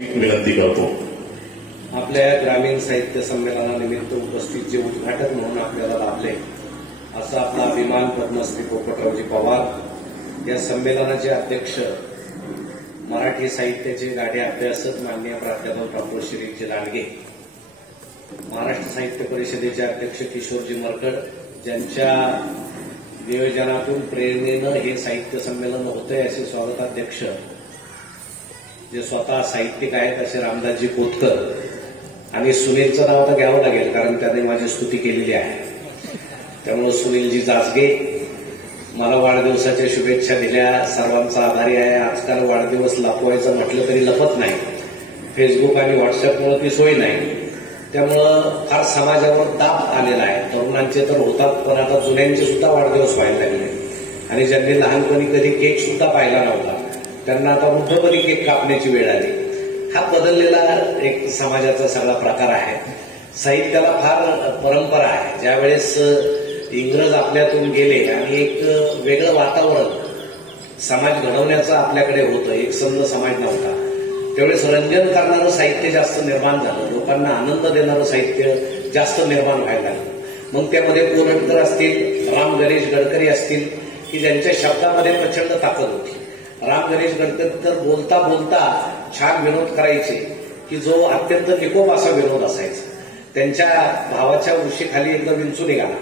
विनंती करतो. आपल्या ग्रामीण साहित्य संमेलनानिमित्त उपस्थित जे उद्घाटक म्हणून आपल्याला लाभले असं आपला अभिमान पद्मश्री पोपटरावजी पवार या संमेलनाचे अध्यक्ष मराठी साहित्याचे गाढे अभ्यासक माननीय प्राध्यापक डॉक्टर श्रीजी लांडगे, महाराष्ट्र साहित्य परिषदेचे अध्यक्ष किशोरजी मरकड, ज्यांच्या नियोजनातून प्रेरणेनं हे साहित्य संमेलन होतंय असे स्वागताध्यक्ष जे स्वतः साहित्यिक आहेत असे रामदासजी कोतकर, आणि सुनीलचं नाव आता घ्यावं लागेल कारण त्याने माझी स्तुती केलेली आहे. त्यामुळे सुनीलजी जासगे मला वाढदिवसाच्या शुभेच्छा दिल्या, सर्वांचा आभारी आहे. आजकाल वाढदिवस लपवायचं म्हटलं तरी लपत नाही, फेसबुक आणि व्हॉट्सअपमुळे ती सोय नाही. त्यामुळं फार समाजावर दाब आलेला आहे. तरुणांचे तर होतात, पण आता जुन्यांचे सुद्धा वाढदिवस व्हायला लागले, आणि ज्यांनी लहानपणी कधी केक सुद्धा पाहिला नव्हता त्यांना आता वृद्धपणी केक कापण्याची वेळ आली. हा बदललेला एक समाजाचा सगळा प्रकार आहे. साहित्याला फार परंपरा आहे. ज्यावेळेस इंग्रज आपल्यातून गेले आणि एक वेगळं वातावरण समाज घडवण्याचं आपल्याकडे होतं, एक समज समाज नव्हता, त्यावेळेस रंजन करणारं साहित्य जास्त निर्माण झालं, लोकांना आनंद देणारं साहित्य जास्त निर्माण व्हायला लागलं. मग त्यामध्ये कोरटकर असतील, राम गणेश गडकरी असतील की ज्यांच्या शब्दामध्ये प्रचंड ताकद होती. राम गणेश गडकरी बोलता बोलता छान विनोद करायचे की जो अत्यंत निकोप असा विनोद असायचा. त्यांच्या भावाच्या उशीखाली एकदा विंचू निघाला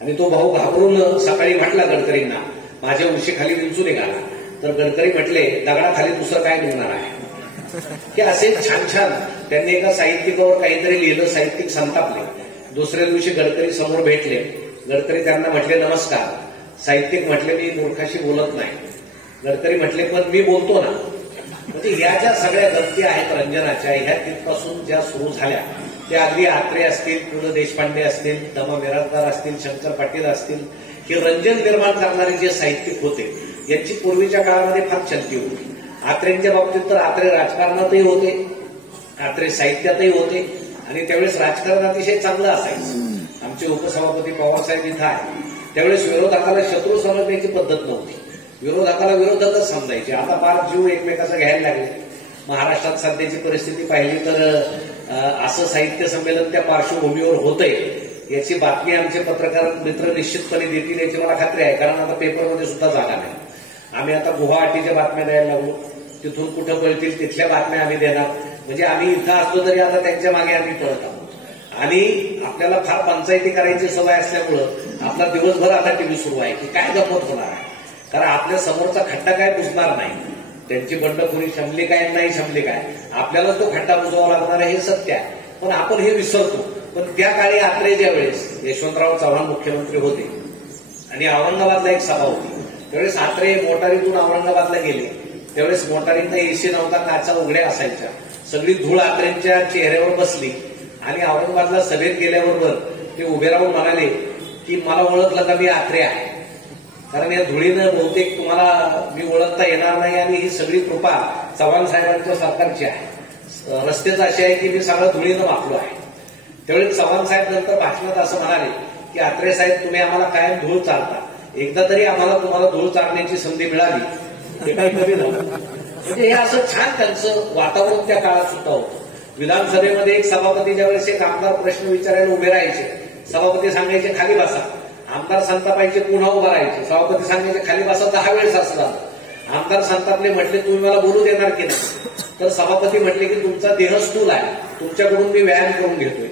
आणि तो भाऊ घाबरून सकाळी म्हटला गडकरींना, माझ्या उशीखाली विंचू निघाला. तर गडकरी म्हटले, दगडाखाली दुसरं काय निघणार आहे. की असे छान छान त्यांनी एका साहित्यिकावर काहीतरी लिहिलं, साहित्यिक संतापले. दुसऱ्या दिवशी गडकरी समोर भेटले. गडकरी त्यांना म्हटले, नमस्कार. साहित्यिक म्हटले, मी मूर्खाशी बोलत नाही. गडकरी म्हटले, पण मी बोलतो ना. म्हणजे या ज्या सगळ्या गमती आहेत रंजनाच्या, ह्या तिथपासून ज्या सुरू झाल्या त्या अगदी आत्रे असतील, पु ल देशपांडे असतील, दमा मिरासदार असतील, शंकर पाटील असतील, हे रंजन निर्माण करणारे जे साहित्यिक होते यांची पूर्वीच्या काळामध्ये फार चलती होती. आत्रेंच्या बाबतीत तर आत्रे राजकारणातही होते, आत्रे साहित्यातही होते, आणि त्यावेळेस राजकारण अतिशय चांगलं असायचं. आमचे उपसभापती पवारसाहेब इथं आहे, त्यावेळेस विरोधकाला शत्रू समजण्याची पद्धत नव्हती, विरोधकाला विरोधकच समजायचे. आता फार जीव एकमेकाचा घ्यायला लागले. महाराष्ट्रात सध्याची परिस्थिती पाहिली तर असं साहित्य संमेलन त्या पार्श्वभूमीवर होतंय याची बातमी आमचे पत्रकार मित्र निश्चितपणे देतील याची मला खात्री आहे, कारण आता पेपरमध्ये सुद्धा जागा नाही. आम्ही आता गुवाहाटीच्या बातम्या द्यायला लागलो, तिथून कुठं पळतील तिथल्या बातम्या आम्ही देणार. म्हणजे आम्ही इथं असलो तरी आता त्यांच्या मागे आम्ही पळत आहोत, आणि आपल्याला फार पंचायती करायची सवय असल्यामुळं आपला दिवसभर आता टीव्ही सुरू आहे की काय गंमत होणार आहे, कारण आपल्या समोरचा खड्डा काय बुजणार नाही. त्यांची बंडखोरी शमली काय नाही शमली काय, आपल्याला तो खड्डा बुजवावा लागणार आहे हे सत्य आहे. पण आपण हे विसरतो. पण त्या काळी आत्रेच्या वेळेस यशवंतराव चव्हाण मुख्यमंत्री होते आणि औरंगाबादला एक सभा होती. त्यावेळेस आत्रे मोटारीतून औरंगाबादला गेले. त्यावेळेस मोटारींना एसी नव्हता, काचा उघड्या असायच्या. सगळी धूळ आत्रेंच्या चेहऱ्यावर बसली, आणि औरंगाबादला सभेत गेल्याबरोबर ते उभे राहून म्हणाले की मला ओळखलं का मी आत्रे आहे, कारण या धुळीनं बहुतेक तुम्हाला मी ओळखता येणार नाही, आणि ही सगळी कृपा चव्हाण साहेबांच्या सरकारची आहे. रस्तेच असे आहे की मी सगळं धुळीनं वापलो आहे. त्यावेळी चव्हाण साहेब नंतर भाषणात असं म्हणाले की आत्रे साहेब, तुम्ही आम्हाला कायम धूळ चालता, एकदा तरी आम्हाला तुम्हाला धूळ चालण्याची संधी मिळाली, हे काही कमी नव्हतं. म्हणजे हे असं छान त्यांचं वातावरण त्या काळात सुद्धा होतं. विधानसभेमध्ये एक सभापती ज्यावेळेस एक आमदार प्रश्न विचारायला उभे राहायचे, सभापती सांगायचे खाली बसा. आमदार संतापायचे, पुन्हा उभा राहायचे. सभापती सांगायचे खाली बसा. 10 वेळेस असला आमदार संतापले, म्हटले तुम्ही मला बोलू देणार की नाही. तर सभापती म्हटले की तुमचा देह स्थूल आहे, तुमच्याकडून मी व्यायाम करून घेतोय,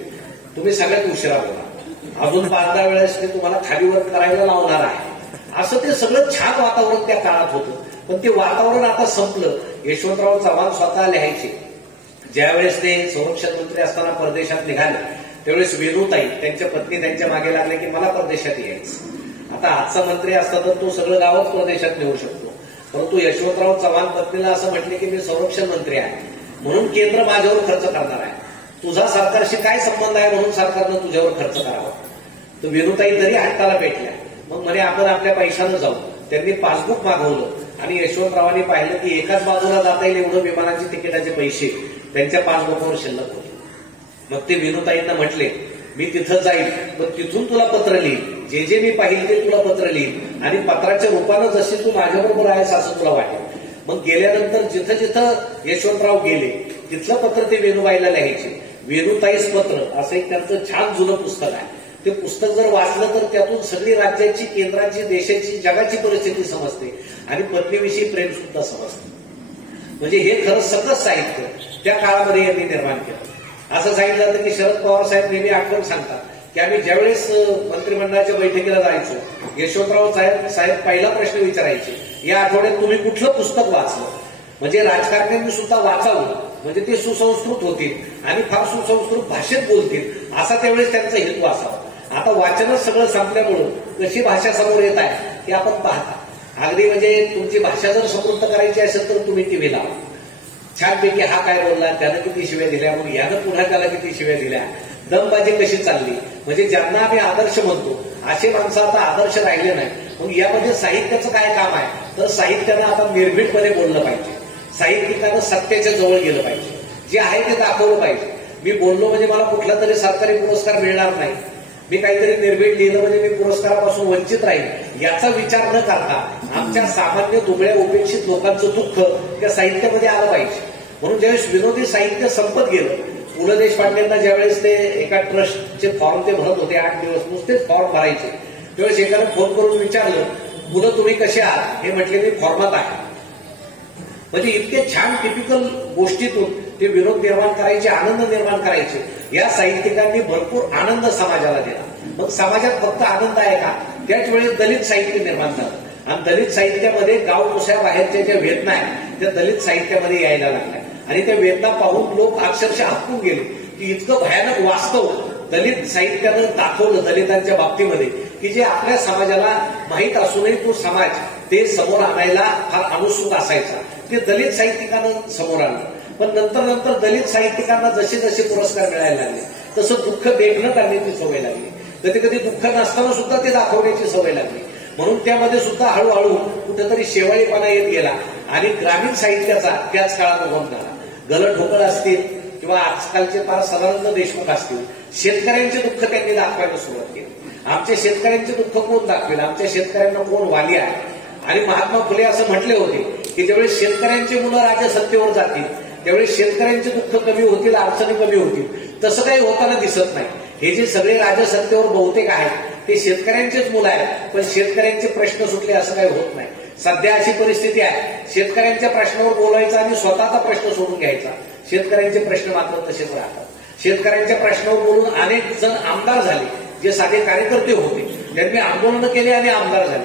तुम्ही सगळ्यात उशिरा बोला, अजून 5-10 वेळेस मी तुम्हाला खालीवर करायला लावणार आहे. असं ते सगळं छान वातावरण त्या काळात होतं. पण ते वातावरण आता संपलं. यशवंतराव चव्हाण स्वतः लिहायचे. ज्यावेळेस ते संरक्षण मंत्री असताना परदेशात निघाले त्यावेळेस वेणूताई त्यांच्या पत्नी त्यांच्या मागे लागले की मला परदेशात यायचं. आता आजचा मंत्री असता तर तो सगळं गावच परदेशात नेऊ शकतो, परंतु यशवंतराव चव्हाण पत्नीला असं म्हटले की मी संरक्षण मंत्री आहे म्हणून केंद्र माझ्यावर खर्च करणार आहे, तुझा सरकारशी काय संबंध आहे म्हणून सरकारनं तुझ्यावर खर्च करावा. तर वेणूताई तरी हट्टाला पेटल्या. मग म्हणे आपण आपल्या पैशानं जाऊ. त्यांनी पासबुक मागवलं आणि यशवंतरावांनी पाहिलं की एकाच बाजूला जाता येईल एवढं विमानाचे तिकिटाचे पैसे त्यांच्या पासबुकवर शिल्लक होते. मग ते विनोताईंना म्हटले मी तिथं जाईल, पण तिथून तुला पत्र लिहीन, जे जे मी पाहिजे ते तुला पत्र लिहीन, आणि पत्राच्या रूपानं जशी तू माझ्याबरोबर आहेस असं तुला वाटेल. मग गेल्यानंतर जिथं जिथं यशवंतराव गेले तिथलं पत्र ते वेणूबाईला लिहायचे. वेणूताईच पत्र असं एक त्यांचं छान जुनं पुस्तक आहे. ते पुस्तक जर वाचलं तर त्यातून सगळी राज्याची, केंद्राची, देशाची, जगाची परिस्थिती समजते आणि पत्नीविषयी प्रेम सुद्धा समजते. म्हणजे हे खरं सगळं साहित्य त्या काळामध्ये यांनी निर्माण केलं. असं सांगितलं जातं की शरद पवार साहेब नेहमी आठवण सांगतात की आम्ही ज्यावेळेस मंत्रिमंडळाच्या बैठकीला जायचो, यशवंतराव साहेब पहिला प्रश्न विचारायचे, या आठवड्यात तुम्ही कुठलं पुस्तक वाचलं? म्हणजे राजकारण्यांनी सुद्धा वाचावं, म्हणजे ते सुसंस्कृत होतील आणि फार सुसंस्कृत भाषेत बोलतील असा त्यावेळेस त्यांचा हेतू असावा. आता वाचनच सगळं संपल्यामुळं कशी भाषा समोर येत आहे हे आपण पाहता. अगदी म्हणजे तुमची भाषा जर समृद्ध करायची असेल तर तुम्ही टीव्ही लावा. छानपैकी हा काय बोलला, त्यानं किती शिव्या दिल्या, मग यानं पुन्हा त्याला किती शिव्या दिल्या, दमबाजी कशी चालली. म्हणजे ज्यांना आम्ही आदर्श म्हणतो असे माणसं आता आदर्श राहिले नाही. मग यामध्ये साहित्याचं काय काम आहे, तर साहित्यानं आता निर्भीडपणे बोललं पाहिजे. साहित्यिकानं सत्याच्या जवळ गेलं पाहिजे, जे आहे ते दाखवलं पाहिजे. मी बोललो म्हणजे मला कुठला तरी सरकारी पुरस्कार मिळणार नाही, मी काहीतरी निर्भीड लिहिलं म्हणजे मी पुरस्कारापासून वंचित राहील याचा विचार न करता आमच्या सामान्य दुबळ्या उपेक्षित लोकांचं दुःख त्या साहित्यामध्ये आलं पाहिजे. म्हणून ज्यावेळेस विनोदी साहित्य संपत गेलं, पु ल देशपांडेंना ज्यावेळेस ते एका ट्रस्टचे फॉर्म ते भरत होते, 8 दिवस नुसतेच फॉर्म भरायचे, त्यावेळेस एकानं फोन करून विचारलं, मुलं तुम्ही कसे आहात? हे म्हटले मी फॉर्मात आहे. म्हणजे इतके छान टिपिकल गोष्टीतून ते विनोद निर्माण करायचे, आनंद निर्माण करायचे. या साहित्यिकांनी भरपूर आनंद समाजाला दिला. मग समाजात फक्त आनंद आहे का? त्याच वेळेस दलित साहित्य निर्माण झालं आणि दलित साहित्यामध्ये गावकुशा बाहेरच्या ज्या वेदना आहेत त्या दलित साहित्यामध्ये यायला लागल्या आणि त्या वेदना पाहून लोक अक्षरशः हक्कून गेले की इतकं भयानक वास्तव दलित साहित्यानं दाखवलं दलितांच्या बाबतीमध्ये की जे आपल्या समाजाला माहीत असूनही तो समाज ते समोर आणायला फार अनुत्सुक असायचा. ते दलित साहित्यिकानं समोर आणलं. पण नंतर दलित साहित्यिकांना जसे जसे पुरस्कार मिळायला लागले तसं दुःख देखणं करण्याची सवय लागली. कधी कधी दुःख नसताना सुद्धा ते दाखवण्याची सवय लागली. म्हणून त्यामध्ये सुद्धा हळूहळू कुठेतरी शेवाळीपणा येत गेला आणि ग्रामीण साहित्याचा त्याच काळात उगम झाला. गलत ठोकळ असतील किंवा आजकालचे फार सदानंद देशमुख असतील, शेतकऱ्यांचे दुःख त्यांनी दाखवायला सुरुवात केली. आमच्या शेतकऱ्यांचे दुःख कोण दाखवेल? आमच्या शेतकऱ्यांना कोण वाली आहे? आणि महात्मा फुले असं म्हटले होते की ज्यावेळेस शेतकऱ्यांची मुलं राजसत्तेवर जातील त्यावेळेस शेतकऱ्यांचे दुःख कमी होतील, अडचणी कमी होतील. तसं काही होताना दिसत नाही. हे जे सगळे राजसत्तेवर बहुतेक आहेत ते शेतकऱ्यांचेच मुलं आहेत, पण शेतकऱ्यांचे प्रश्न सुटले असं काही होत नाही. सध्या अशी परिस्थिती आहे, शेतकऱ्यांच्या प्रश्नावर बोलायचा आणि स्वतःचा प्रश्न सोडून घ्यायचा. शेतकऱ्यांचे प्रश्न मात्र तसेच राहतात. शेतकऱ्यांच्या प्रश्नावर बोलून अनेक जण आमदार झाले, जे साधे कार्यकर्ते होते त्यांनी आंदोलन केले आणि आमदार झाले.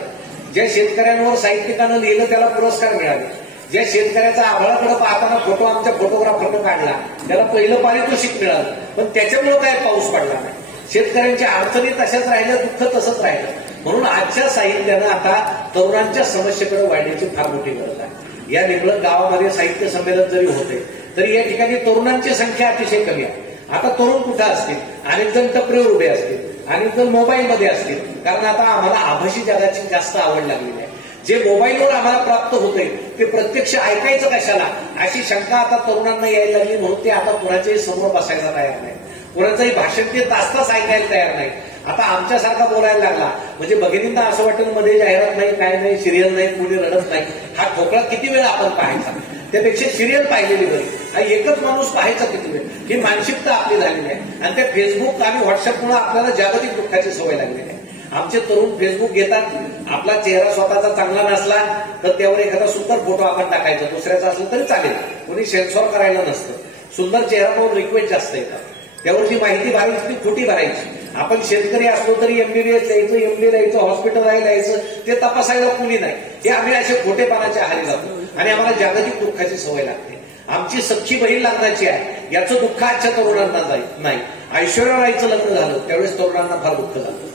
ज्या शेतकऱ्यांवर साहित्यिकानं लिहिलं त्याला पुरस्कार मिळाले. ज्या शेतकऱ्याचा आभाळाकडे पाहताना फोटो आमच्या फोटोग्राफरनं काढला त्याला पहिलं पारितोषिक मिळालं, पण त्याच्यामुळे काय पाऊस पडला नाही. शेतकऱ्यांच्या अडचणी तशाच राहिल्या, दुःख तसंच राहिलं. म्हणून आजच्या साहित्यानं आता तरुणांच्या समस्येकडे वाढण्याची फार मोठी गरज आहे. या निंबळक गावामध्ये साहित्य संमेलन जरी होते तरी या ठिकाणी तरुणांची संख्या अतिशय कमी आहे. आता तरुण कुठं असतील? अनेक जण टपरीवर उभे असतील, अनेक जण मोबाईलमध्ये असतील, कारण आता आम्हाला आभासी जगाची जास्त आवड लागलेली आहे. जे मोबाईलवर आम्हाला प्राप्त होते ते प्रत्यक्ष ऐकायचं कशाला अशी शंका आता तरुणांना यायला लागली. म्हणून ते आता कुणाच्याही समोर बसायला तयार नाही, कुणाचंही भाषण ते तास तास ऐकायला तयार नाही. आता आमच्यासारखा बोलायला लागला म्हणजे भगिनींना असं वाटेल मध्ये जाहिरात नाही, काय नाही, सिरियल नाही, कुणी रडत नाही. हा ठोकळा किती वेळ आपण पाहायचा? त्यापेक्षा सिरियल पाहिलेली बरी. हा एकच माणूस पाहायचा किती वेळ? ही मानसिकता आपली झालेली आहे आणि त्या फेसबुक आणि व्हॉट्सअपमुळे आपल्याला जागतिक दुःखाची सवय लागलेली आहे. आमचे तरुण फेसबुक घेतात, आपला चेहरा स्वतःचा चांगला नसला तर त्यावर एखादा सुंदर फोटो आपण टाकायचा, दुसऱ्याचा असला तरी चालेल, कोणी सेन्सॉर करायला नसतं. सुंदर चेहरा पाहून रिक्वेस्ट जास्त येतात, त्यावर जी माहिती भरायची ती खोटी भरायची. आपण शेतकरी असलो तरी MBBS लिहायचं, MD लिहायचं, हॉस्पिटल लिहायचं, ते तपासायला कुणी नाही. हे आम्ही असे खोटेपणाच्या आहारी जातो आणि आम्हाला जागतिक दुःखाची सवय लागते. आमची सख्खी बहीण लग्नाची आहे याचं दुःख आजच्या तरुणांना नाही. ऐश्वर्या रायचं लग्न झालं त्यावेळेस तरुणांना फार दुःख झालं.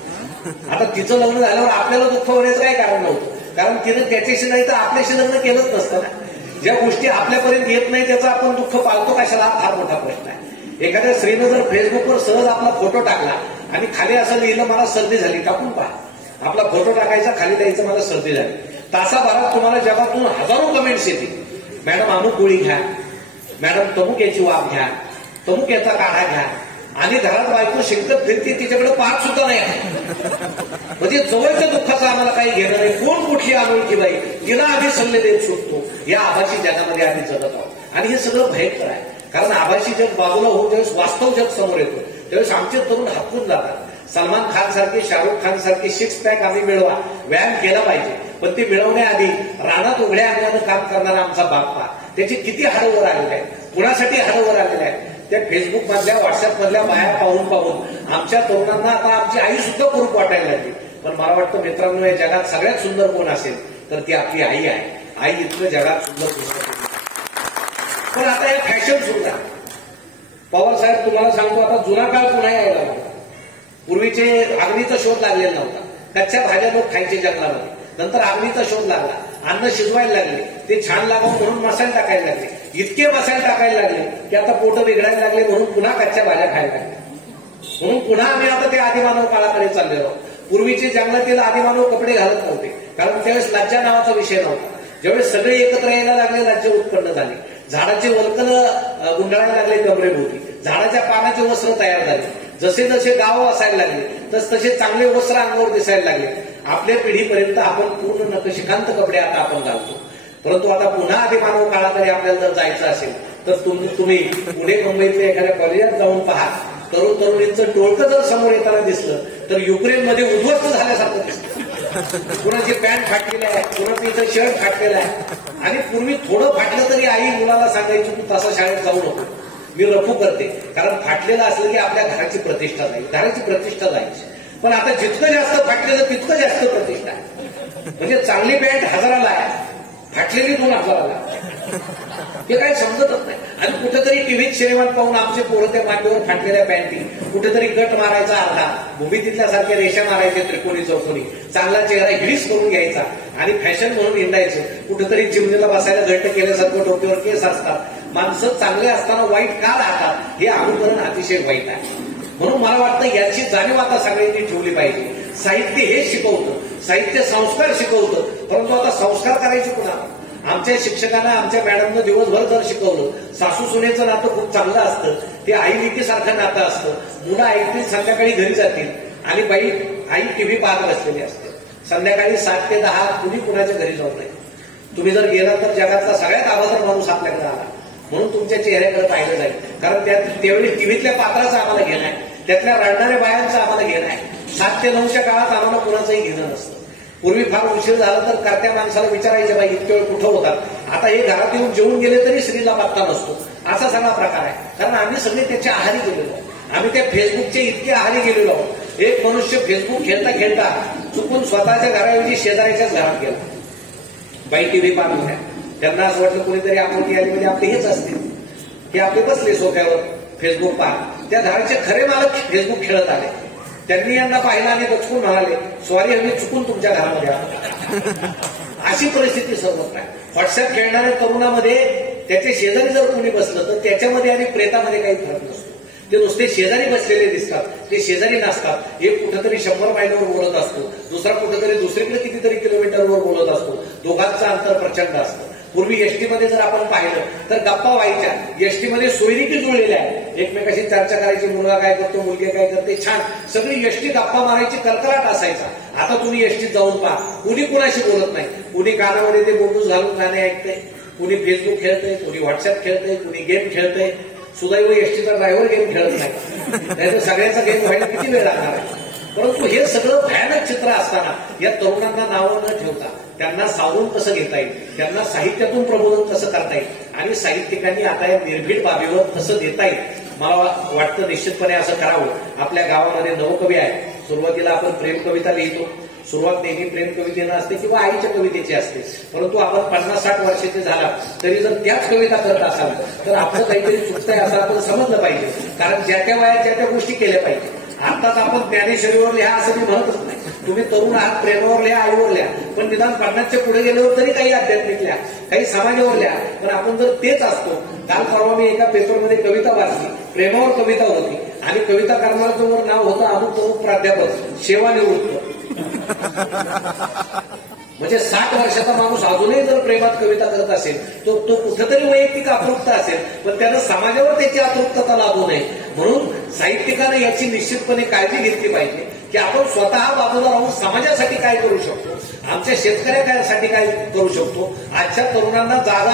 आता तिचं लग्न झाल्यावर आपल्याला दुःख होण्याचं काय कारण नव्हतं, कारण तिनं त्याच्याशी नाही तर आपल्याशी लग्न केलंच नसतं ना. ज्या गोष्टी आपल्यापर्यंत येत नाही त्याचं आपण दुःख पाळतो कशाला, हा फार मोठा प्रश्न आहे. एखाद्या स्त्रीनं जर फेसबुकवर सहज आपला फोटो टाकला आणि खाली असं लिहिलं मला सर्दी झाली, टाकून पहा. आपला फोटो टाकायचा, खाली द्यायचं मला सर्दी झाली. तासाभरात तुम्हाला जगातून हजारो कमेंट्स येतील. मॅडम अमुक गोळी घ्या, मॅडम तमुक्याची वाफ घ्या, तमुक्याचा काढा घ्या, आणि घरात बायको शिकत फिरती, तिच्याकडे पाहत सुद्धा नाही. म्हणजे जवळच्या दुःखाचं आम्हाला काही घेणं नाही. कोण कुठली अनोळखी बाई, तिला आधी सल्ले देत सुटतो. या आभासी जगामध्ये आम्ही जगत आहोत आणि हे सगळं भयंकर आहे. कारण आभासी जग बाजूला होऊन ज्यावेळेस वास्तव जग समोर येतो त्यावेळेस आमचे तरुण हातून जातात. सलमान खान सारखे, शाहरुख खान सारखे 6 पॅक आम्ही मिळवा, व्यायाम केला पाहिजे. पण ते मिळवण्याआधी रानात उघड्या अंगानं काम करणारा आमचा बाप्पा, त्याची किती हाडं वर आलेले आहेत, कुणासाठी हाडं वर आलेले आहेत. त्या फेसबुक मधल्या, व्हॉट्सअप मधल्या बाया पाहून आमच्या तरुणांना आता आमची आई सुद्धा कुरूप वाटायला लागली. पण मला वाटतं मित्रांनो, या जगात सगळ्यात सुंदर कोण असेल तर ती आपली आई आहे. आई इतकं जगात सुंदर. पण आता हे फॅशन सुरू आहे. पवार साहेब, तुम्हाला सांगतो, आता जुना काळ पुन्हा यायला लागला. पूर्वीचे अग्नीचा शोध लागलेला नव्हता. कच्च्या भाज्या लोक खायचे जंगलामध्ये. नंतर अग्नीचा शोध लागला, अन्न शिजवायला लागले, ते छान लागावं म्हणून मसाले टाकायला लागले. इतके मसाले टाकायला लागले की आता पोटं बिघडायला लागले, म्हणून पुन्हा कच्च्या भाज्या खायला लागल्या. म्हणून पुन्हा आम्ही आता ते आदिमानव काळाकडे चाललेलो. पूर्वीचे जंगलातील आदिमानव कपडे घालत नव्हते, कारण त्यावेळेस लज्जा नावाचा विषय नव्हता. ज्यावेळेस सगळे एकत्र यायला लागले, लज्जा उत्पन्न झाली. झाडाचे वल्कल गुंडाळायला लागले कमरेभोवती, झाडाच्या पानाचे वस्त्र तयार झाले. जसे जसे गाव असायला लागले तसे चांगले वस्त्र अंगावर दिसायला लागले. आपल्या पिढीपर्यंत आपण पूर्ण नखशिखांत कपडे आता आपण घालतो. परंतु आता पुन्हा आदिमानव काळाकडे आपल्याला जर जायचं असेल तर तुम्ही पुणे मुंबईतल्या एखाद्या कॉलेजात जाऊन पहा. तरुण तरुणींचं टोळकं जर समोर येताना दिसलं तर युक्रेनमध्ये उद्ध्वस्त झाल्यासारखं दिसतं. कुणाची पॅन्ट फाटलेली आहे, कुणाचं इथं शर्ट फाटलेलं आहे. आणि पूर्वी थोडं फाटलं तरी आई मुलाला सांगायची तू तसा शाळेत जाऊ नको, मी रफू करते. कारण फाटलेलं असलं की आपल्या घराची प्रतिष्ठा जाईल, घराची प्रतिष्ठा जायची. पण आता जितकं जास्त फाटलेलं तितकं जास्त प्रतिष्ठा आहे. म्हणजे चांगली पॅन्ट 1000ला आहे, फाटलेली 2000ला आहे. हे काही समजतच नाही. आणि कुठेतरी टीव्हीत सिनेमात पाहून आमचे पोरं त्या मांडीवर फाटलेल्या पॅन्टी, कुठेतरी गट मारायचा अर्धा, भूमितीतल्या सारख्या रेषा मारायचे त्रिकोणी चौकोनी, चांगला चेहरा हिडीस करून घ्यायचा आणि फॅशन म्हणून हिंडायचं. कुठेतरी चिमणीला बसायला घट्ट केल्यासारखं डोक्यावर केस असतात. माणसं चांगले असताना वाईट का राहतात हे अनुकरण अतिशय वाईट आहे. म्हणून मला वाटतं याची जाणीव आता सगळ्यांनी ठेवली पाहिजे. साहित्य हे शिकवतं, साहित्य संस्कार शिकवतं, परंतु आता संस्कार करायचे कुणा? आमच्या शिक्षकांना, आमच्या मॅडमनं दिवसभर जर शिकवलं, सासू सुनेचं नातं खूप चांगलं असतं, ते आई लेकीसारखं नातं असतं. मुलं ऐकतील, संध्याकाळी घरी जातील आणि बाई आई टीव्ही पाहत बसलेली असते. संध्याकाळी 7 ते 10 कुणी कुणाच्या घरी जाऊ नये. तुम्ही जर गेला तर जगातला सगळ्यात अवघड माणूस आपल्याकडे आला म्हणून तुमच्या चेहऱ्याकडे पाहिलं जाईल. कारण त्यावेळी टीव्हीतल्या पात्राचं आम्हाला घेणं आहे, त्यातल्या रडणाऱ्या बायांचं आम्हाला घेणं आहे. 7 ते 9च्या काळात आम्हाला कुणाचंही घेणं नसतं. पूर्वी फार उशीर झाला तर कर्त्या माणसाला विचारायचे बाई इतके वेळ कुठं होतात. आता हे घरात येऊन जेवून गेले तरी स्त्रीला पत्ता नसतो. असा सगळा प्रकार आहे. कारण आम्ही सगळे त्याच्या आहारी गेलेलो आहोत. आम्ही त्या फेसबुकचे इतके आहारी गेलेलो आहोत. एक मनुष्य फेसबुक खेळता खेळता चुकून स्वतःच्या घराऐवजी शेजाऱ्याच्याच घरात गेला. बाई टीव्ही पाहत होत्या. त्यांना असं वाटलं कोणीतरी आकृती आली म्हणजे आपले हेच असतील, की आपले बसले सोफ्यावर फेसबुक पाहत. त्या घराचे खरे मालक फेसबुक खेळत आले. त्यांनी यांना पाहिलं आणि दचकून म्हणाले, सॉरी आम्ही चुकून तुमच्या घरामध्ये आलो. अशी परिस्थिती सर्वत्र आहे. व्हॉट्सअप खेळणाऱ्या तरुणामध्ये त्याचे शेजारी जर कोणी बसलं तर त्याच्यामध्ये आणि प्रेतामध्ये काही फरक नसतो. ते नुसते शेजारी बसलेले दिसतात, ते शेजारी नसतात. एक कुठेतरी 100 मैलावर बोलत असतो, दुसरा कुठेतरी दुसरीकडे कितीतरी किलोमीटरवर बोलत असतो. दोघांचं अंतर प्रचंड असतं. पूर्वी एसटीमध्ये जर आपण पाहिलं तर गप्पा व्हायच्या. एसटीमध्ये सोयरीकी जुळलेल्या आहे, एकमेकाशी चर्चा करायची, मुलगा काय करतो, मुलगी काय करते, छान सगळी एसटी गप्पा मारायची, कलकलाट असायचा. आता तुम्ही एसटीत जाऊन पहा, कुणी कुणाशी बोलत नाही. कुणी कानामध्ये ते बोलूस घालून गाणे ऐकतंय, कुणी फेसबुक खेळतंय, कुणी व्हॉट्सअप खेळतंय, कुणी गेम खेळतंय. सुदैव एसटीचा ड्रायव्हर गेम खेळत नाही, नाहीतर सगळ्यांचा गेम व्हायला किती वेळ लागणार आहे. परंतु हे सगळं भयानक चित्र असताना या तरुणांना नावं न ठेवता त्यांना सावरून कसं घेता येईल, त्यांना साहित्यातून प्रबोधन कसं करता येईल आणि साहित्यिकांनी आता या निर्भीड बाबीवर कसं देता येईल, मला वाटतं निश्चितपणे असं करावं. आपल्या गावामध्ये नवकवी आहे. सुरुवातीला आपण प्रेम कविता लिहितो. सुरुवात नेहमी प्रेम कवितेनं असते किंवा आईच्या कवितेची असते. परंतु आपण 50-60 वर्षाचे झाला तरी जर त्याच कविता करत असाल तर आपलं काहीतरी चुकतंय असं आपण समजलं पाहिजे. कारण ज्या त्या वयात ज्या त्या गोष्टी केल्या पाहिजे. आताच आपण ज्ञानेश्वरीवर लिहा असं मी म्हणतच नाही. तुम्ही तरुण आहात, प्रेमावर लिहा, आईवर लिहा, पण निदान 50च्या पुढे गेल्यावर तरी काही आध्यात्मिक लिहा, काही समाजावर लिहा. पण आपण जर तेच असतो. काल परवा मी एका पेपरमध्ये कविता वाचली, प्रेमावर कविता होती आणि कविता करणाऱ्याचं नाव होतं अमुक प्राध्यापक, सेवानिवृत्त. म्हणजे 60 वर्षाचा माणूस अजूनही जर प्रेमात कविता करत असेल तो कुठेतरी वैयक्तिक अतृप्त असेल, पण त्यानं समाजावर त्याची अतृप्तता लागू नये म्हणून साहित्यिकाने याची निश्चितपणे काळजी घेतली पाहिजे की आपण स्वतः बाजूला राहून समाजासाठी काय करू शकतो, आमच्या शेतकऱ्यासाठी काय करू शकतो, आजच्या तरुणांना जाग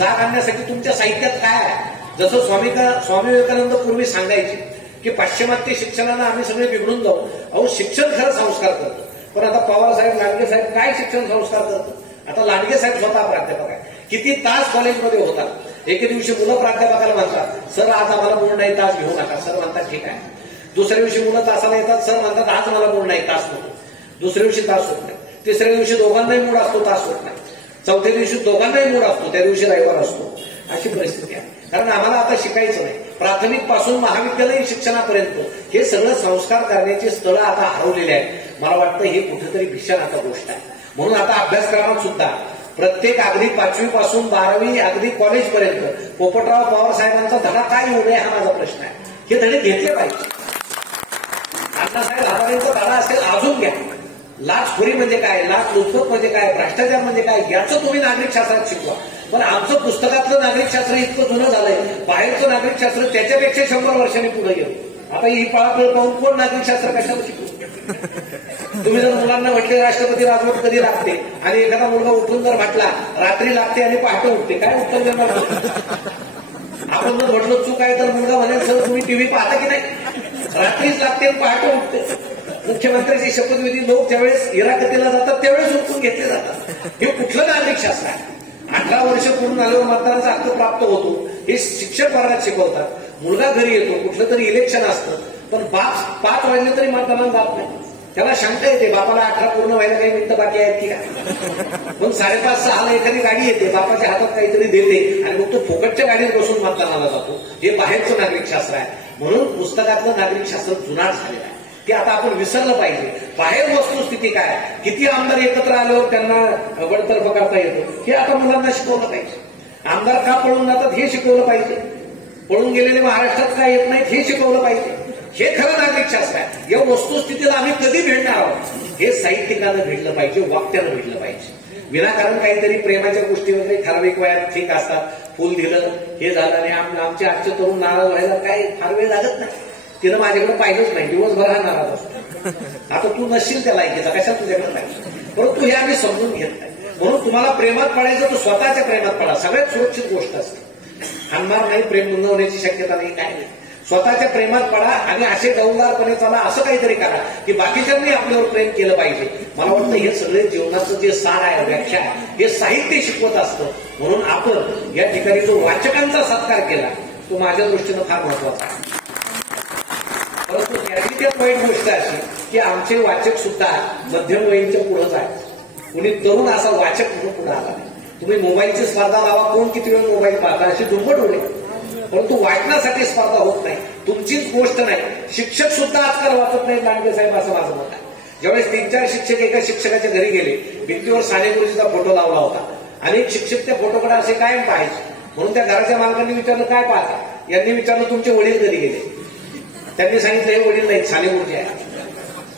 आणण्यासाठी तुमच्या साहित्यात काय आहे. जसं स्वामी विवेकानंद पूर्वी सांगायचे की पाश्चिमात्य शिक्षणानं आम्ही सगळे बिघडून जाऊ. अहो, शिक्षण खरं संस्कार करतो, पण आता पवार साहेब, लांडगे साहेब काय शिक्षण संस्कार करतो. आता लांडगे साहेब स्वतः प्राध्यापक आहे, किती तास कॉलेजमध्ये होतात. एके दिवशी मुलं प्राध्यापकाला म्हणतात, सर आज आम्हाला मूळ नाही, तास घेऊ नका. सर म्हणतात ठीक आहे. दुसऱ्या दिवशी मुलं तासाला येतात, सर म्हणतात आज मला मूळ नाही, तास नको. दुसऱ्या दिवशी तास होत नाही. तिसऱ्या दिवशी दोघांनाही मूड असतो, तास होत नाही. चौथ्या दिवशी दोघांनाही मूड असतो, त्या दिवशी रविवार असतो. अशी परिस्थिती आहे. कारण आम्हाला आता शिकायचं नाही. प्राथमिक पासून महाविद्यालयीन शिक्षणापर्यंत हे सगळं संस्कार करण्याची स्थळं आता हरवलेली आहेत. मला वाटतं हे कुठेतरी भीषण आता गोष्ट आहे. म्हणून आता अभ्यासक्रमात सुद्धा प्रत्येक अगदी 5वी पासून 12वी अगदी कॉलेजपर्यंत पोपटराव पवार साहेबांचा धडा काय होऊ नये हा माझा प्रश्न आहे. हे धडे घेतले पाहिजे. अण्णासाहेब हजारेंचा धडा असेल अजून घ्या. लाचखोरी म्हणजे काय, लाचलुचपत म्हणजे काय, भ्रष्टाचार म्हणजे काय याचं तुम्ही नागरिक शास्त्रात शिकवा. पण आमचं पुस्तकातलं नागरिक शास्त्र इतकं जुनं झालंय, बाहेरचं नागरिक शास्त्र त्याच्यापेक्षा 100 वर्षांनी पुढे गेलं. आता ही पळापळ पाहून कोण नागरिक शास्त्र कशाला शिकू. तुम्ही जर मुलांना म्हटले राष्ट्रपती राजवट कधी लागते आणि एखादा मुलगा उठून जर म्हटला रात्री लागते आणि पहाटे उठते, काय उत्तर देणार. आपण जर म्हटलं चूक आहे तर मुलगा म्हणेल सर तुम्ही टीव्ही पाहता की नाही, रात्रीच लागते आणि पहाटे उठते. मुख्यमंत्र्यांची शपथविधी लोक ज्यावेळेस इराकतीला जातात त्यावेळेस उठून घेतले जातात. हे कुठलं नागरिक शास्त्र आहे. 18 वर्ष पूर्ण झाल्यावर मतदानाचा हक्क प्राप्त होतो हे शिक्षक वर्गात शिकवतात. मुलगा घरी येतो, कुठलं तरी इलेक्शन असतं, पण 5 वाजले तरी मतदानाला जात नाही. त्याला शंका येते बापाला 18 पूर्ण व्हायला काही मिनिटं बाकी आहेत की काय. पण 5:30-6ला एखादी गाडी येते, बापाच्या हातात काहीतरी देते आणि मग तो फुकटच्या गाडीत बसून मतदानाला जातो. हे बाहेरचं नागरिक शास्त्र आहे. म्हणून पुस्तकातलं नागरिक शास्त्र जुनाट झालेलं आहे. ते आता आपण विसरलं पाहिजे. बाहेर वस्तुस्थिती काय, किती आमदार एकत्र आल्यावर त्यांना बडतर्फ करता येतं हे आता मुलांना शिकवलं पाहिजे. आमदार का पळून जातात हे शिकवलं पाहिजे. पळून गेलेले महाराष्ट्रात काय येत नाहीत हे शिकवलं पाहिजे. हे खरं नागरिक शास्त्र आहे. या वस्तुस्थितीला आम्ही कधी भेटणार आहोत हे साहित्यिकानं भेटलं पाहिजे, वाक्यानं भेटलं पाहिजे. विनाकारण काहीतरी प्रेमाच्या गोष्टी वगैरे ठराविक वयात ठीक असतात. फुल दिलं हे झालं आणि आमचे आजचे तरुण नाराज व्हायला काय फार वेळ लागत नाही. तिनं माझ्याकडे पाहिलंच नाही, दिवसभर हा नाराज असतो. आता तू नसशील त्या लायकीचा, कशा तुझ्याकडे पाहिजे. परंतु हे आम्ही समजून घेत नाही. म्हणून तुम्हाला प्रेमात पडायचं तर स्वतःच्या प्रेमात पडा. सगळ्यात सुरक्षित गोष्ट असते. हानमार नाही, प्रेम गुंतवण्याची शक्यता नाही, काय नाही. स्वतःच्या प्रेमात पडा आणि असे डौलदारपणे चला, असं काहीतरी करा की बाकीच्यांनी आपल्यावर प्रेम केलं पाहिजे. मला वाटतं हे सगळे जीवनाचं जे सार आहे, व्याख्या आहे, हे साहित्य शिकवत असतं. म्हणून आपण या ठिकाणी जो वाचकांचा सत्कार केला तो माझ्या दृष्टीनं फार महत्वाचा आहे. परंतु त्याची त्यात वाईट गोष्ट अशी की आमचे वाचक सुद्धा मध्यम वयींच्या पुढंच आहेत. कुणी तरुण असा वाचक म्हणून पुढे आला नाही. तुम्ही मोबाईलची स्पर्धा लावा, कोण किती वेळ मोबाईल पाहता अशी दुर्बट होणे. परंतु वाचनासाठी स्पर्धा होत नाही. तुमचीच गोष्ट नाही, शिक्षक सुद्धा आजकाल वाचत नाहीत लांडगे साहेब, असं माझं मत आहे. ज्यावेळेस 3-4 शिक्षक एका शिक्षकाच्या घरी गेले, भिंतीवर साने गुरुजीचा फोटो लावला होता. अनेक शिक्षक त्या फोटोकडे असे कायम पाहायचे. म्हणून त्या घराच्या मालकांनी विचारलं काय पाहता. यांनी विचारलं तुमचे वडील कधी गेले. त्यांनी सांगितलं हे वडील नाहीत, साने गुरुजी आहे.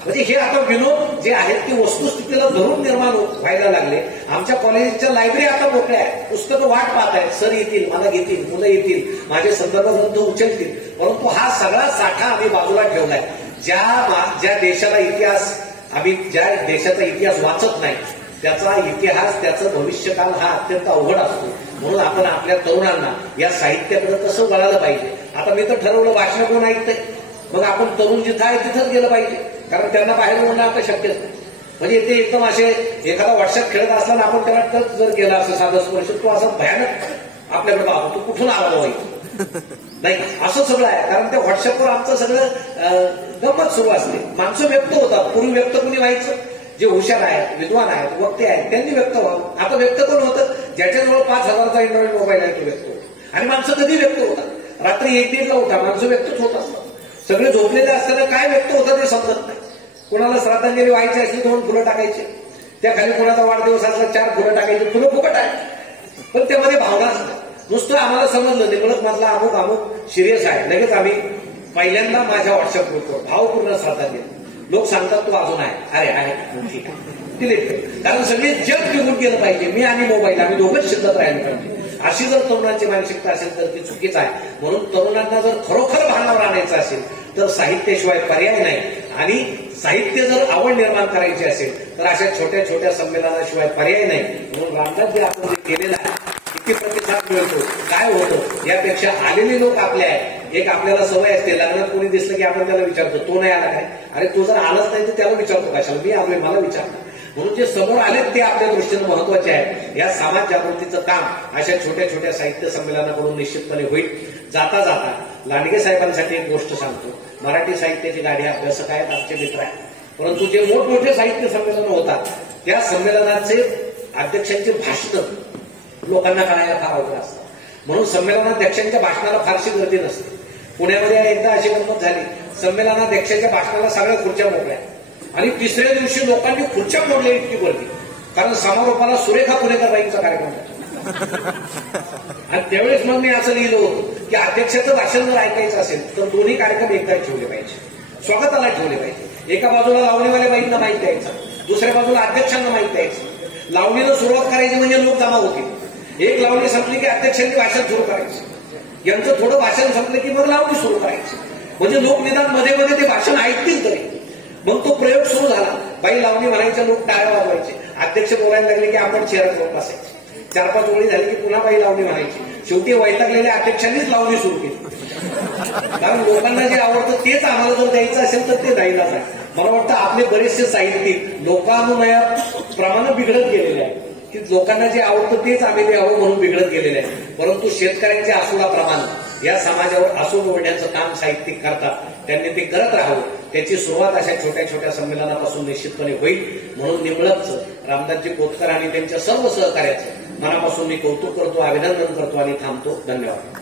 म्हणजे हे आता विनोद जे आहेत ते वस्तुस्थितीला धरून निर्माण व्हायला लागले. आमच्या कॉलेजच्या लायब्ररी आता मोकळ्या आहेत, पुस्तकं वाट पाहत आहेत. सर येतील, मला घेतील, मुलं येतील, माझे संदर्भ ग्रंथ उचलतील. परंतु हा सगळा साठा आम्ही बाजूला ठेवलाय. ज्या देशाला इतिहास आम्ही ज्या देशाचा इतिहास वाचत नाही त्याचा इतिहास, त्याचं भविष्यकाल हा अत्यंत अवघड असतो. म्हणून आपण आपल्या तरुणांना या साहित्याकडे कसं वळालं पाहिजे. आता मी तर ठरवलं वाचन कोण ऐकतंय, मग आपण तरुण जिथं आहे तिथंच गेलं पाहिजे. कारण त्यांना बाहेर म्हणणं आता शक्यच नाही. म्हणजे ते एकदम असे एखादा व्हॉट्सअप खेळत असताना आपण त्याला टच जर केला असं साधं स्पर्श, तो असं भयानक आपल्याकडे पाहतो, तो कुठून आला व्हायचं नाही, असं सगळं आहे. कारण त्या व्हॉट्सअपवर आमचं सगळं गंमत सुरू असते. माणसं व्यक्त होतात. पूर्वी व्यक्त कोणी व्हायचं, जे हुशार आहेत, विद्वान आहेत, वक्ते आहेत त्यांनी व्यक्त व्हावं. आता व्यक्त कोण होतं, ज्याच्याजवळ 5,000चा अँड्रॉइड मोबाईल आहे तो व्यक्त होतो. आणि माणसं कधी व्यक्त होतात, रात्री 1-1ला उठा, माणसं व्यक्तच होत असतात. सगळे झोपलेले असताना काय व्यक्त होतं ते समजत नाही. कोणाला श्रद्धांजली व्हायची असली 2 फुलं टाकायची, त्या खाली कोणाचा वाढदिवस असला 4 फुलं टाकायची. फुलं फुकट आहे पण त्यामध्ये भावना असतात. नुसतं आम्हाला समजलं निवडक मधला अमुक सिरियस आहे, लगेच आम्ही पहिल्यांदा माझ्या व्हॉट्सअप ग्रुपवर भावपूर्ण श्रद्धांजली. लोक सांगतात तो अजून आहे, अरे आहे ठीक आहे, डिलीट कर. कारण सगळे जग निघून गेलं पाहिजे. मी आणि मोबाईल आम्ही दोघंच शिल्लक राहिलं पाहिजे. अशी जर तरुणांची मानसिकता असेल तर ती चुकीच आहे. म्हणून तरुणांना जर खरोखर भानावर आणायचं असेल तर साहित्याशिवाय पर्याय नाही. आणि साहित्य जर आवड निर्माण करायची असेल तर अशा छोट्या छोट्या संमेलनाशिवाय पर्याय नाही. म्हणून रामदास जे आपण जे केलेलं आहे किती प्रतिसाद मिळतो, काय होतं, यापेक्षा आलेले लोक आपले आहेत. एक आपल्याला सवय असते, लग्नात कोणी दिसलं की आपण त्याला विचारतो तो नाही आला काय, अरे तो जर आलाच नाही तर त्याला विचारतो कशाला, मी आलोय मला विचारतो. म्हणून जे समोर आलेत ते आपल्या दृष्टीनं महत्वाचे आहे. या समाज जागृतीचं काम अशा छोट्या छोट्या साहित्य संमेलनाकडून निश्चितपणे होईल. जाता जाता लांडगे साहेबांसाठी एक गोष्ट सांगतो. मराठी साहित्याची गाडी अभ्यासक आहेत, आमचे मित्र आहेत, परंतु जे मोठमोठे साहित्य संमेलन होतात त्या संमेलनाचे अध्यक्षांचे भाषण लोकांना कळायला फार अवघड असतात. म्हणून संमेलनाध्यक्षांच्या भाषणाला फारशी गर्दी नसते. पुण्यामध्ये एकदा अशी गंमत झाली, संमेलनाध्यक्षांच्या भाषणाला सगळ्या खुर्च्या मोकळ्या आणि तिसऱ्या दिवशी लोकांनी खुर्च्या मोडल्या इतकी गर्दी, कारण समारोपाला सुरेखा पुणेकरबाईंचा कार्यक्रम होता. आणि त्यावेळेस मग मी असं लिहिलं होतं की अध्यक्षाचं भाषण जर ऐकायचं असेल तर दोन्ही कार्यक्रम एकदा ठेवले पाहिजे, स्वागताला ठेवले पाहिजे. एका बाजूला लावणीवाल्या बाईंना माहिती द्यायचा, दुसऱ्या बाजूला अध्यक्षांना माहिती द्यायचं. लावणीला सुरुवात करायची म्हणजे लोक जमा होतील. एक लावणी संपली की अध्यक्षांनी भाषण सुरू करायचं, यांचं थोडं भाषण संपलं की मग लावणी सुरू करायची, म्हणजे लोक निदान मध्ये मध्ये ते भाषण ऐकतील तरी. मग तो प्रयोग सुरू झाला. बाई लावणी म्हणायचे, लोक टाळ्या वाजवायचे. अध्यक्ष बोलायला लागले की आपण चेअर करून बसायचे. 4-5 ओळी झाली की पुन्हा बाई लावणी म्हणायची. शेवटी वैतागलेल्या अध्यक्षांनीच लावणी सुरू केली, कारण लोकांना जे आवडतं तेच आम्हाला जर द्यायचं असेल तर ते द्यायलाच आहे. मला वाटतं आपले बरेचसे साहित्यिक लोकानुनयाप्रमाणे बिघडत गेलेले आहे की लोकांना जे आवडतं तेच आम्ही द्यावं म्हणून बिघडत गेलेले आहे. परंतु शेतकऱ्यांच्या आसुडाप्रमाणे या समाजावर आसूड ओढण्याचं काम साहित्यिक करतात, त्यांनी ते करत राहावं. त्याची सुरुवात अशा छोट्या छोट्या संमेलनापासून निश्चितपणे होईल. म्हणून निंबळकचं, रामदासजी कोतकर आणि त्यांच्या सर्व सहकार्याचं मनापासून मी कौतुक करतो, अभिनंदन करतो आणि थांबतो. धन्यवाद.